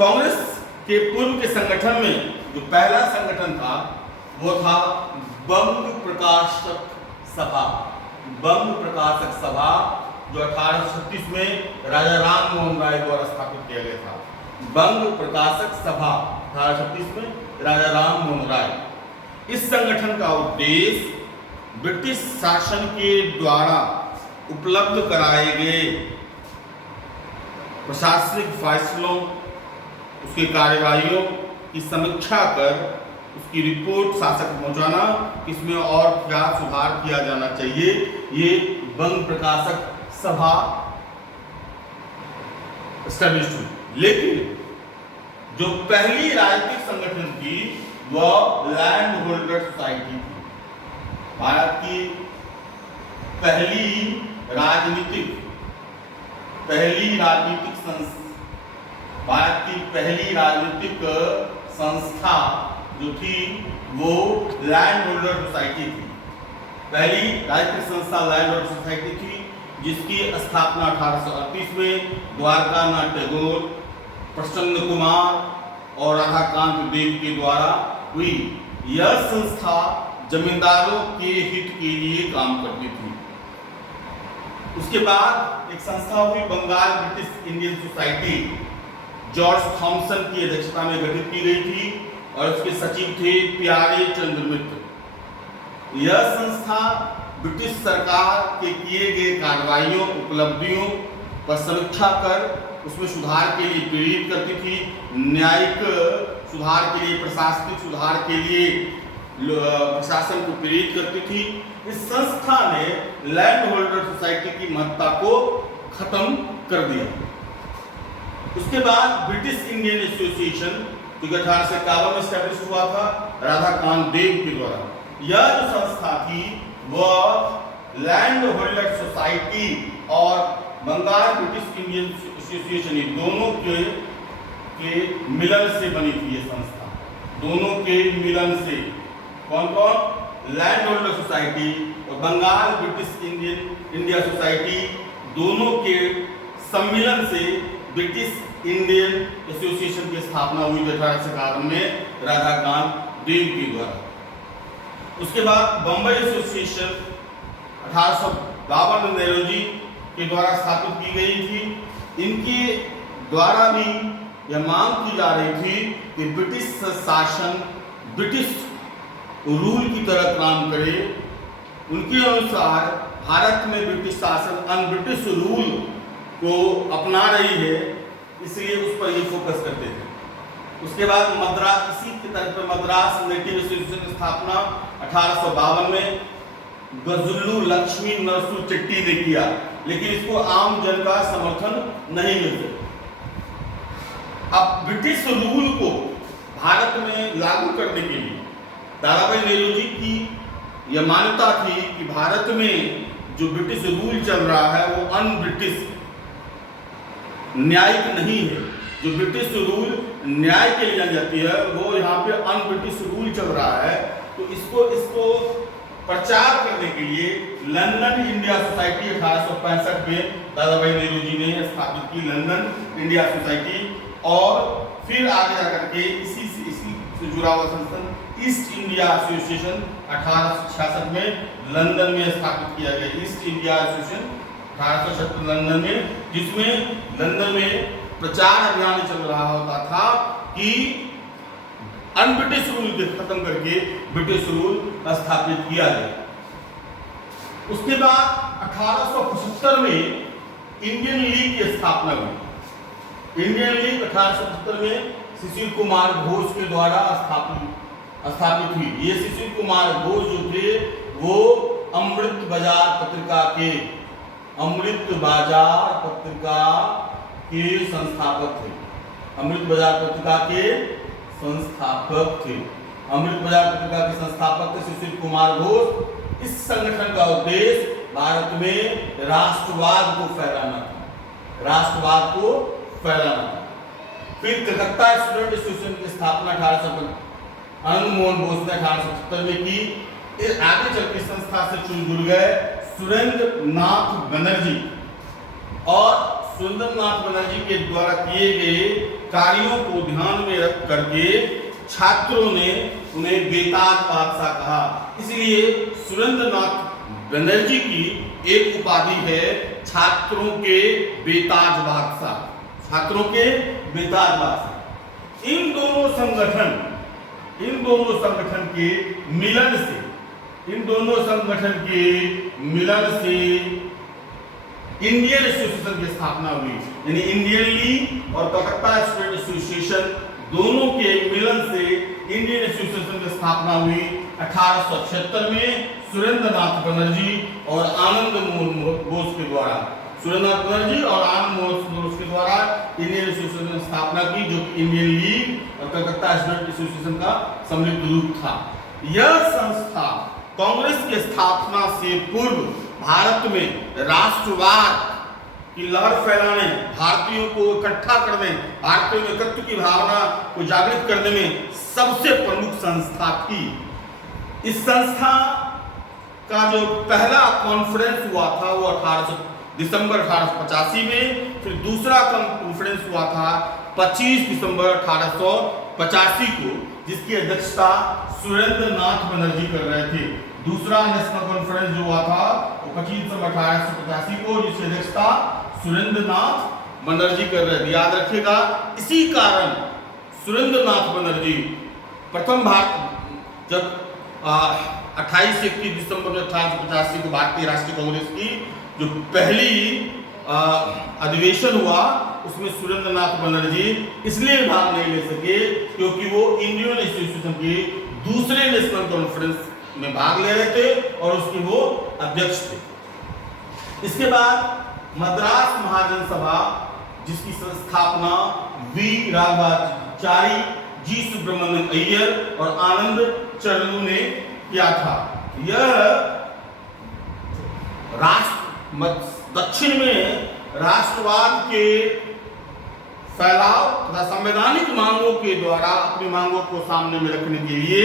कांग्रेस के पूर्व के संगठन में जो पहला संगठन था वो था बंग प्रकाशक सभा। बंग प्रकाशक सभा जो 1836 में राजा राम मोहन राय द्वारा स्थापित किया गया था। बंग प्रकाशक सभा 1836 में राजा राम मोहन राय। इस संगठन का उद्देश्य ब्रिटिश शासन के द्वारा उपलब्ध कराए गए प्रशासनिक फैसलों, उसकी कार्यवाहियों की समीक्षा कर उसकी रिपोर्ट शासक को पहुंचाना, इसमें और क्या सुधार किया जाना चाहिए, ये बंग प्रकाशक सभा एस्टैब्लिश हुई। लेकिन जो पहली राजनीतिक संगठन थी वह लैंड होल्डर सोसाइटी थी। भारत की पहली राजनीतिक संस्था जो थी वो लैंड होल्डर सोसाइटी थी। पहली राजनीतिक संस्था लैंड होल्डर सोसाइटी थी, जिसकी स्थापना 1838 में द्वारकानाथ टैगोर, प्रसन्न कुमार और राधाकांत देव के द्वारा हुई। यह संस्था जमींदारों के हित के लिए काम करती थी। उसके बाद एक संस्था हुई Bengal British Indian society, George Thomson की अध्यक्षता में गठित की गई थी और उसके सचिव थे प्यारे चंद्र मित्र। यह संस्था ब्रिटिश सरकार के किए गए कार्रवाइयों, उपलब्धियों पर समीक्षा कर उसमें सुधार के लिए प्रेरित करती थी। न्यायिक सुधार के लिए, प्रशासनिक सुधार के लिए प्रशासन को प्रेरित करती थी। इस संस्था ने लैंड होल्डर सोसाइटी की महत्ता को खत्म कर दिया। उसके बाद ब्रिटिश इंडियन एसोसिएशन जो 1851 में स्टैब्लिश हुआ था राधाकांत देव के द्वारा। यह जो संस्था थी वह लैंड होल्डर सोसाइटी और बंगाल ब्रिटिश इंडियन एसोसिएशन दोनों के मिलन से बनी थी। ये संस्था दोनों के मिलन से, कौन कौन, लैंड होल्डर सोसाइटी और बंगाल ब्रिटिश इंडिया सोसाइटी, दोनों के सम्मिलन से ब्रिटिश इंडियन एसोसिएशन की स्थापना हुई 1851 में राधाकांत देव के द्वारा। उसके बाद बम्बई एसोसिएशन 1852 में नेहरू के द्वारा स्थापित की गई थी। इनके द्वारा भी यह मांग की जा रही थी कि ब्रिटिश शासन ब्रिटिश रूल की तरह काम करे। उनके अनुसार भारत में ब्रिटिश शासन अनब्रिटिश रूल को अपना रही है, इसलिए उस पर ये फोकस करते थे। उसके बाद मद्रास, इसी के तरह पर मद्रास नेटिव एसोसिएशन की स्थापना 1852 में गजुल्लू लक्ष्मी नरसू चट्टी ने किया, लेकिन इसको आम जन का समर्थन नहीं मिलता। अब ब्रिटिश रूल को भारत में लागू करने के लिए दादाभाई नेहरू जी की यह मान्यता थी कि भारत में जो ब्रिटिश रूल चल रहा है वो अनब्रिटिश, न्यायिक नहीं है। जो ब्रिटिश रूल न्याय के लिए जानी जाती है वो यहाँ पे अनब्रिटिश रूल चल रहा है। तो इसको प्रचार करने के लिए लंदन इंडिया सोसाइटी 1865 में दादाभाई नेहरू जी ने स्थापित की, लंदन इंडिया सोसाइटी। और फिर आगे जाकर के इसी से जुड़ा हुआ संस्थान ईस्ट इंडिया एसोसिएशन 1866 में लंदन में स्थापित किया गया। ईस्ट इंडिया एसोसिएशन 1866 लंदन में, जिसमें लंदन में प्रचार अभियान चल रहा होता था कि अनब्रिटिश रूल को खत्म करके ब्रिटिश रूल स्थापित किया गया। उसके बाद 1875 में इंडियन लीग की स्थापना हुई। इंडियन लीग 1875 में शिशिर कुमार घोष के द्वारा स्थापित हुई। ये शिशिर कुमार घोष जो थे वो अमृत बाजार पत्रिका के संस्थापक थे। अमृत बाजार पत्रिका के संस्थापक थे। अमृत बाजार पत्रिका के संस्थापक थे शिशिर कुमार घोष। इस संगठन का उद्देश्य भारत में राष्ट्रवाद को फैलाना था। फिर कलकत्ता स्टूडेंट एसोसिएशन की स्थापना 1850 आनंद मोहन बोस ने 1870 में की। आगे चल के संस्था से जुड़ गए सुरेंद्र नाथ बनर्जी और सुरेंद्रनाथ बनर्जी के द्वारा किए गए कार्यों को ध्यान में रख करके छात्रों ने उन्हें बेताज बादशाह कहा। इसलिए सुरेंद्रनाथ बनर्जी की एक उपाधि है छात्रों के बेताज बादशाह, छात्रों के बेताज बादशाह। इन दोनों संगठन के मिलन से इंडियन एसोसिएशन की स्थापना हुई। यानी इंडियन लीग और कलकत्ता स्टूडेंट एसोसिएशन दोनों के मिलन से इंडियन एसोसिएशन की स्थापना हुई 1876 में सुरेंद्रनाथ बनर्जी और आनंद मोहन बोस के द्वारा। सुरेंद्रनाथ बनर्जी और आनंद मोहन बोस के द्वारा इंडियन एसोसिएशन की स्थापना की, जो इंडियन लीग और कलकत्ता स्टूडेंट एसोसिएशन का सम्मिलित रूप था। यह संस्था कांग्रेस की स्थापना से पूर्व भारत में राष्ट्रवाद की लहर फैलाने, भारतीयों को इकट्ठा करने, भारतीयों में एकत्व की भावना को जागृत करने में सबसे प्रमुख संस्था थी। इस संस्था का जो पहला कॉन्फ्रेंस हुआ था वो दिसंबर 1885 में, फिर दूसरा कॉन्फ्रेंस हुआ था 25 दिसंबर 1885 को, जिसकी अध्यक्षता सुरेंद्रनाथ बनर्जी कर रहे थे। दूसरा नेशनल कॉन्फ्रेंस जो हुआ था वो 25 दिसंबर 1885 को, जिसकी अध्यक्षता सुरेंद्रनाथ बनर्जी कर रहे थे। याद रखिएगा, इसी कारण सुरेंद्रनाथ बनर्जी प्रथम जब 28 से 31 दिसंबर 1885 को भारतीय राष्ट्रीय कांग्रेस की जो पहली अधिवेशन हुआ, उसमें सुरेंद्रनाथ बनर्जी इसलिए भाग नहीं ले सके क्योंकि वो इंडियन एसोसिएशन के दूसरे नेशनल कॉन्फ्रेंस में भाग ले रहे थे और उसके वो अध्यक्ष थे। इसके बाद मद्रास महाजन सभा, जिसकी स्थापना वी राघवाचारी, जी सुब्रमण्यम अय्यर और आनंद चरणू ने किया था। यह दक्षिण में राष्ट्रवाद के फैलाव तथा संवैधानिक मांगों के द्वारा अपनी मांगों को सामने में रखने के लिए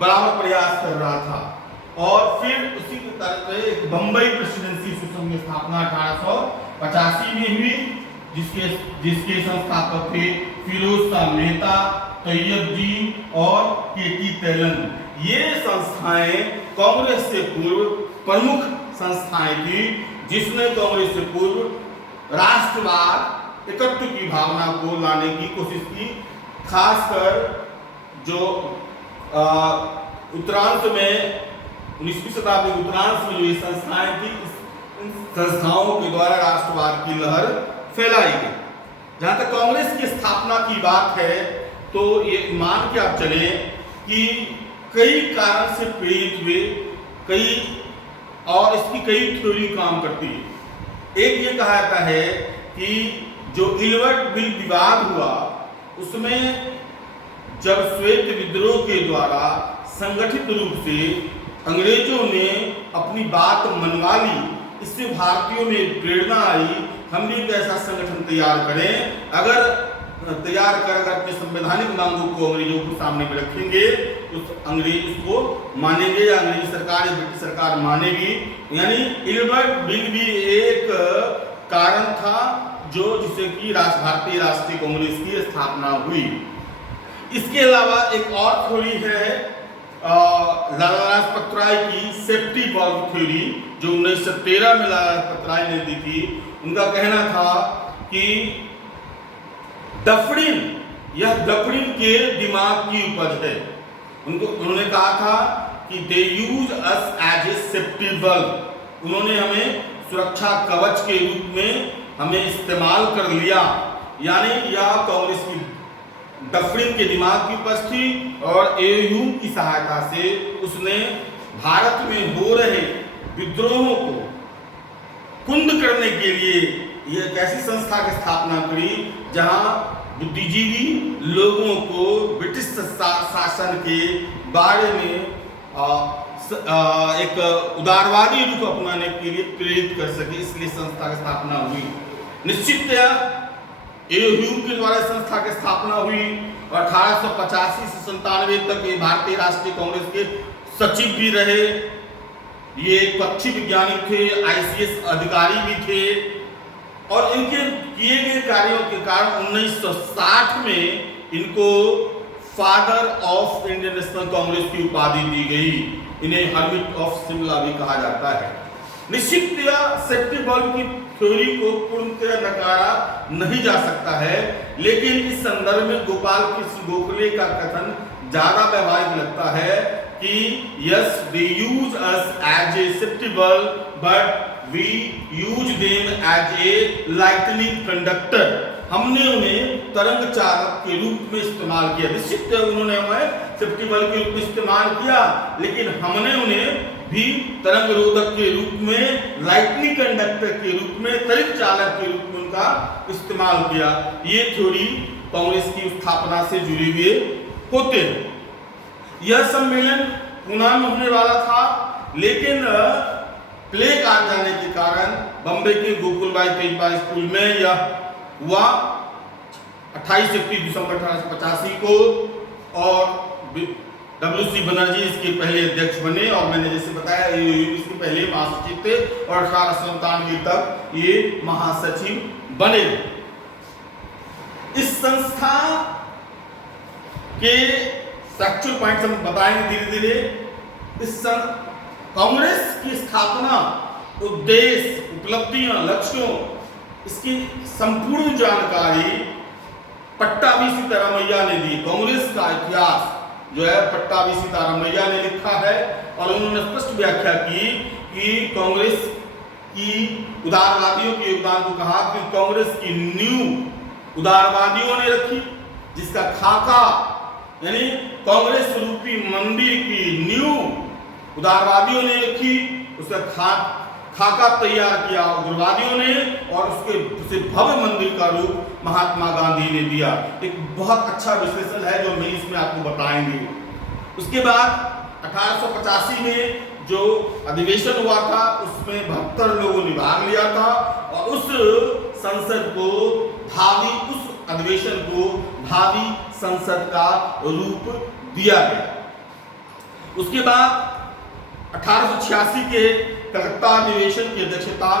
बराबर प्रयास कर रहा था। और फिर उसी के तहत एक बंबई प्रेसिडेंसी एसोसिएशन की स्थापना 1885 में हुई, जिसके संस्थापक थे फिरोज शाह मेहता, तैयब जी और केटी तेलन। ये संस्थाएं कांग्रेस से पूर्व प्रमुख संस्थाएं थी, जिसने कांग्रेस से पूर्व राष्ट्रवाद, एकत्व की भावना को लाने की कोशिश की। खासकर जो उत्तरांश में 19वीं शताब्दी के उत्तरांश में जो ये संस्थाएं थी, इन संस्थाओं के द्वारा राष्ट्रवाद की लहर फैलाई गई। जहां तक कांग्रेस की स्थापना की बात है तो ये मान के आप चले कि कई कारण से प्रेरित हुए, और इसकी कई थ्योरी काम करती है। एक ये कहा जाता है कि जो इल्बर्ट बिल विवाद हुआ, उसमें जब श्वेत विद्रोह के द्वारा संगठित रूप से अंग्रेजों ने अपनी बात मनवा ली, इससे भारतीयों में प्रेरणा आई, हम भी एक ऐसा संगठन तैयार करें। अगर तैयार कर अपने संवैधानिक मांगों को अंग्रेजों के सामने में रखेंगे तो अंग्रेज उसको मानेंगे, या अंग्रेजी सरकार या ब्रिटिश सरकार मानेगी। यानी इल्बर्ट बिल भी एक कारण था जिससे कि भारतीय राष्ट्रीय कांग्रेस की स्थापना हुई। इसके अलावा एक और थ्योरी है लाला लाजपत राय की सेफ्टी वॉल्व थ्योरी, जो 1913 में लाला लाजपत राय ने दी थी। उनका कहना था कि यह डफरिन के दिमाग की उपज है। उन्होंने कहा था कि they use us as a safety valve, उन्होंने हमें सुरक्षा कवच के रूप में हमें इस्तेमाल कर लिया। यानी यह कांग्रेस की डफरिन के दिमाग की उपज थी और एयू की सहायता से उसने भारत में हो रहे विद्रोहों को कुंद करने के लिए यह एक ऐसी संस्था की स्थापना करी जहां बुद्धिजीवी लोगों को ब्रिटिश शासन के बारे में एक उदारवादी रुख अपनाने के लिए प्रेरित कर सके, इसलिए संस्था की स्थापना हुई। निश्चितया एयू के द्वारा संस्था की स्थापना हुई और 1885 से 97 तक ये भारतीय राष्ट्रीय कांग्रेस के सचिव भी रहे। ये पक्षी विज्ञानी थे, ICS अधिकारी भी थे और इनके किए गए कार्यों के कारण 1960 में इनको father of Indian national Congress की उपाधि दी गई। इन्हें हर्मिट ऑफ शिमला भी कहा जाता है। निश्चितया सेफ्टी बल्ब की थ्योरी को पूर्णतः नकारा नहीं जा सकता है, लेकिन इस संदर्भ में गोपाल कृष्ण गोखले का कथन ज्यादा व्यवहारिक लगता है कि yes they use us as a safety bulb but we use them as a lightning conductor. हमने उन्हें तरंग चालक के रूप में इस्तेमाल किया। निश्चित उन्होंने हमें सेफ्टी बल्ब के रूप में इस्तेमाल किया, लेकिन हमने उन्हें भी तरंग रोधक के रूप में, लाइटनिंग कंडक्टर के रूप में, तरंग चालक के रूप में उनका इस्तेमाल किया। ये थ्योरी कांग्रेस की स्थापना से जुड़े हुए होते हैं। यह सम्मेलन पुणे में होने वाला था, लेकिन प्लेग आ जाने के कारण बम्बई के गोकुलबाई तेजपाल स्कूल में यह हुआ 28 दिसंबर 1885 को, और WC बनर्जी इसके पहले अध्यक्ष बने, और मैंने जैसे बताया इसके पहले महासचिव थे, और 1897 तक ये महासचिव बने। इस संस्था के फैक्चुअल पॉइंट्स हम बताएंगे धीरे धीरे। इस कांग्रेस की स्थापना, उद्देश्य, उपलब्धियां, लक्ष्यों, इसकी संपूर्ण जानकारी पट्टाभी सीतारामैया ने दी। कांग्रेस का इतिहास जो है पट्टाभी सीतारामैया ने लिखा है, और उन्होंने स्पष्ट व्याख्या की कि कांग्रेस की उदारवादियों के योगदान को कहा कि कांग्रेस की नींव उदारवादियों ने रखी, जिसका खाका यानी कांग्रेस रूपी मंदिर की नींव उदारवादियों ने रखी, उसका खाका तैयार किया उग्रवादियों ने, और उसे भव्य मंदिर का रूप महात्मा गांधी ने दिया। एक बहुत अच्छा विश्लेषण है जो मैं इसमें आपको बताएंगे। उसके बाद 1885 में जो अधिवेशन हुआ था उसमें 72 लोगों ने भाग लिया था, और उस संसद को उस अधिवेशन को भावी संसद का रूप दिया गया। उसके बाद 1886 के कलकत्ता अधिवेशन की अध्यक्षता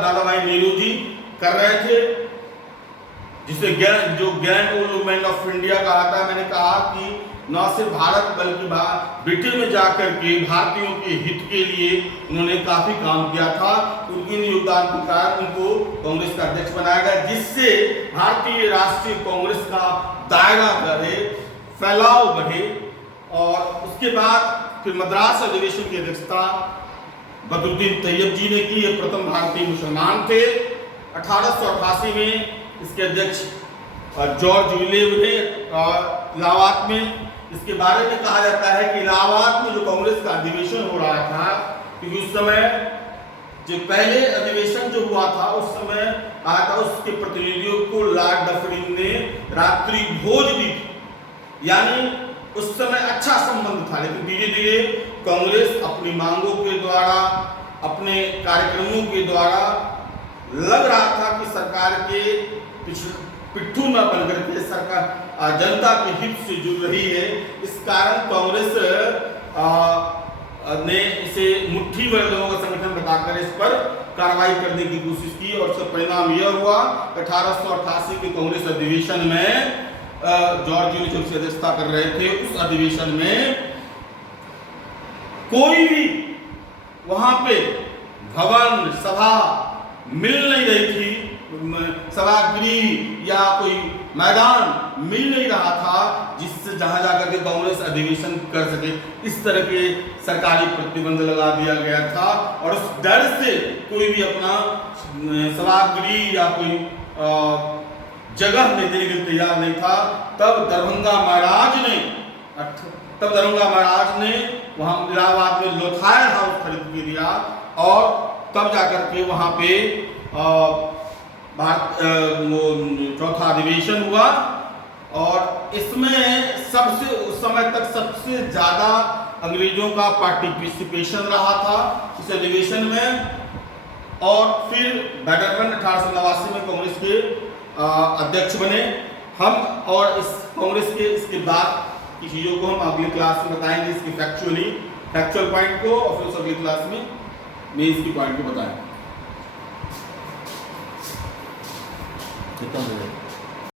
दादा भाई नेहरू जी कर रहे थे, जिसे जो grand old man of India कहा था। मैंने कहा कि न सिर्फ भारत बल्कि ब्रिटेन में जाकर के भारतीयों के हित के लिए उन्होंने काफी काम किया था। उनके योगदान के कारण उनको कांग्रेस का अध्यक्ष बनाया गया, जिससे भारतीय राष्ट्रीय कांग्रेस का दायरा बढ़े, फैलाव बढ़े। और उसके बाद फिर मद्रास अधिवेशन की अध्यक्षता बदरुद्दीन तैयब जी ने की। ये प्रथम भारतीय मुसलमान थे। 1888 में इसके अध्यक्ष जॉर्ज विलेव ने इलाहाबाद में। इसके बारे में कहा जाता है कि इलाहाबाद में जो कांग्रेस का अधिवेशन हो रहा था, क्योंकि उस समय जो पहले अधिवेशन जो हुआ था उस समय आया था, उसके प्रतिनिधियों को लॉर्ड डफरिन ने रात्रि भोज दी, यानी उस समय अच्छा संबंध था। लेकिन धीरे धीरे कांग्रेस अपनी मांगों के द्वारा, अपने कार्यक्रमों के द्वारा लग रहा था कि सरकार के पिट्ठू न बनकर के सरकार जनता के हित से जुड़ रही है। इस कारण कांग्रेस ने इसे मुट्ठी भर लोगों का संगठन बताकर इस पर कार्रवाई करने की कोशिश की, और उसका परिणाम यह हुआ 1888 के कांग्रेस अधिवेशन में जॉर्ज विलेव की अध्यक्षता कर रहे थे। उस अधिवेशन में कोई भी वहां पे भवन सभा मिल नहीं रही थी, सभागृह या कोई मैदान मिल नहीं रहा था जिससे जहां जाकर के कांग्रेस अधिवेशन कर सके। इस तरह के सरकारी प्रतिबंध लगा दिया गया था, और उस डर से कोई भी अपना सभागृह या कोई जगह नहीं देने के लिए तैयार नहीं था। तब दरभंगा महाराज ने वहां इलाहाबाद में लोथायर हाउस खरीद के दिया, और तब जाकर के वहां पे चौथा अधिवेशन हुआ। और इसमें उस समय तक सबसे ज्यादा अंग्रेजों का पार्टिसिपेशन रहा था इस अधिवेशन में। और फिर बैटरमैन 1889 में कांग्रेस के अध्यक्ष बने हम, और इस कांग्रेस के इसके बाद की चीजों को हम अगली क्लास में बताएंगे, इसकी फैक्चुअल पॉइंट को, और फिर अगली क्लास में मैं इसकी पॉइंट को बताएंगे। Entonces,